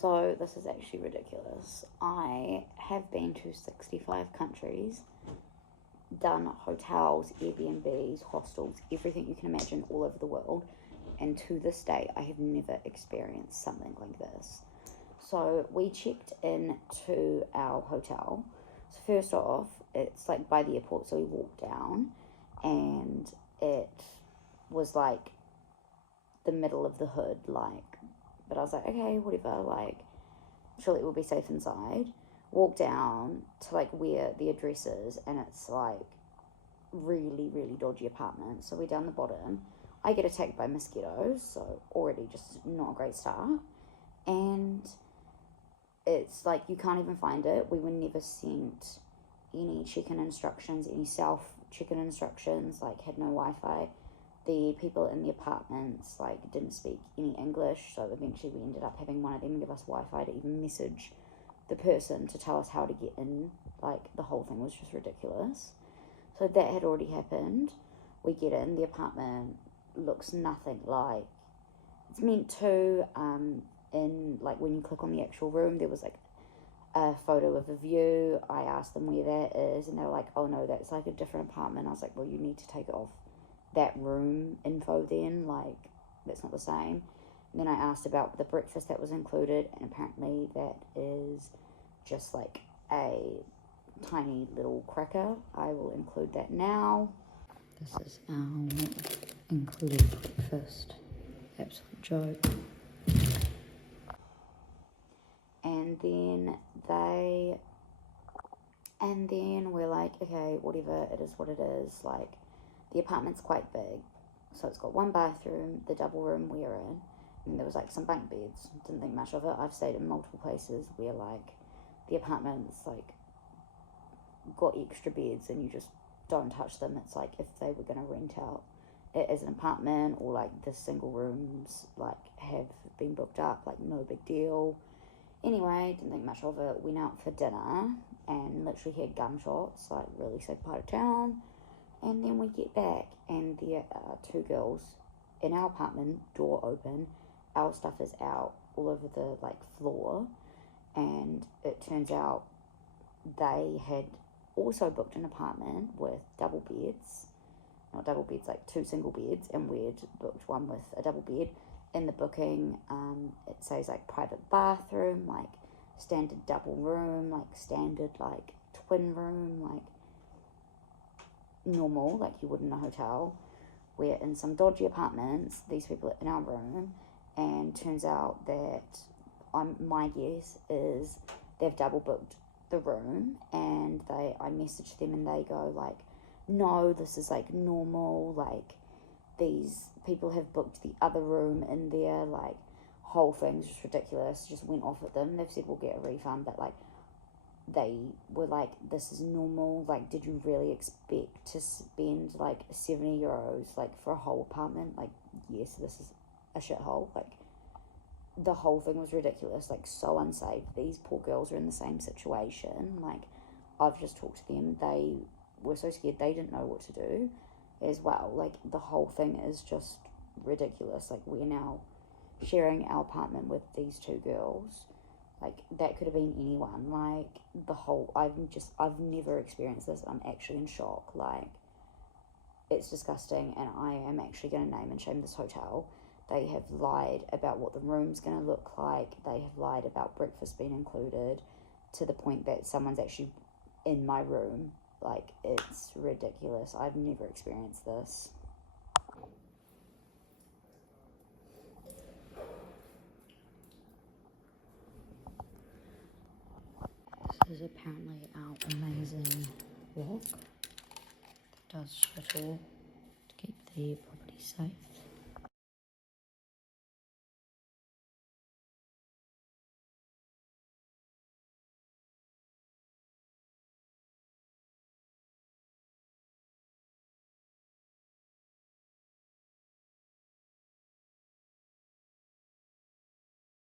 So this is actually ridiculous. I have been to 65 countries, done hotels, Airbnbs, hostels, everything you can imagine all over the world, and to this day I have never experienced something like this. So we checked in to our hotel. So first off, it's like by the airport, so we walked down, and it was like the middle of the hood, like, but I was like, okay, whatever, like, surely it will be safe inside. Walk down to like where the address is, and it's like really, really dodgy apartment. So we're down the bottom. I get attacked by mosquitoes, so already just not a great start. And it's like you can't even find it. We were never sent any check-in instructions, any self check-in instructions, like had no Wi-Fi. The people in the apartments like didn't speak any English, so eventually we ended up having one of them give us Wi-Fi to even message the person to tell us how to get in. Like, the whole thing was just ridiculous. So that had already happened. We get in, the apartment looks nothing like it's meant to. In like when you click on the actual room, there was like a photo of a view. I asked them where that is, and they were like, oh no, that's like a different apartment. I was like, well, you need to take it off that room info then, like, that's not the same. And then I asked about the breakfast that was included, and apparently that is just like a tiny little cracker. I will include that now. This is our included breakfast. Absolute joke. And then we're like, okay, whatever, it is what it is. Like, the apartment's quite big, so it's got one bathroom, the double room we're in, and there was like some bunk beds. Didn't think much of it. I've stayed in multiple places where like the apartment's like got extra beds and you just don't touch them. It's like if they were going to rent out it as an apartment, or like the single rooms like have been booked up, like no big deal. Anyway, didn't think much of it. Went out for dinner and literally had gunshots, like really safe part of town. And then we get back and there are two girls in our apartment, door open. Our stuff is out all over the like floor, and it turns out they had also booked an apartment with double beds. Not double beds, like two single beds, and we'd booked one with a double bed. In the booking, it says like private bathroom, like standard double room, like standard like twin room, like normal, like you would in a hotel. We're in some dodgy apartments, these people are in our room, and turns out that my guess is they've double booked the room, and I message them and they go like, no, this is like normal, like these people have booked the other room in there, like whole thing's just ridiculous. Just went off at them. They've said we'll get a refund, but like they were like, this is normal, like did you really expect to spend like 70 euros like for a whole apartment? Like, yes, this is a shithole. Like, the whole thing was ridiculous, like so unsafe. These poor girls are in the same situation. Like, I've just talked to them, they were so scared, they didn't know what to do as well. Like, the whole thing is just ridiculous. Like, we're now sharing our apartment with these two girls. Like, that could have been anyone. Like, I've never experienced this. I'm actually in shock. Like, it's disgusting, and I am actually going to name and shame this hotel. They have lied about what the room's going to look like. They have lied about breakfast being included, to the point that someone's actually in my room. Like, it's ridiculous. I've never experienced this. This is apparently our amazing walk that does shuttle to keep the property safe.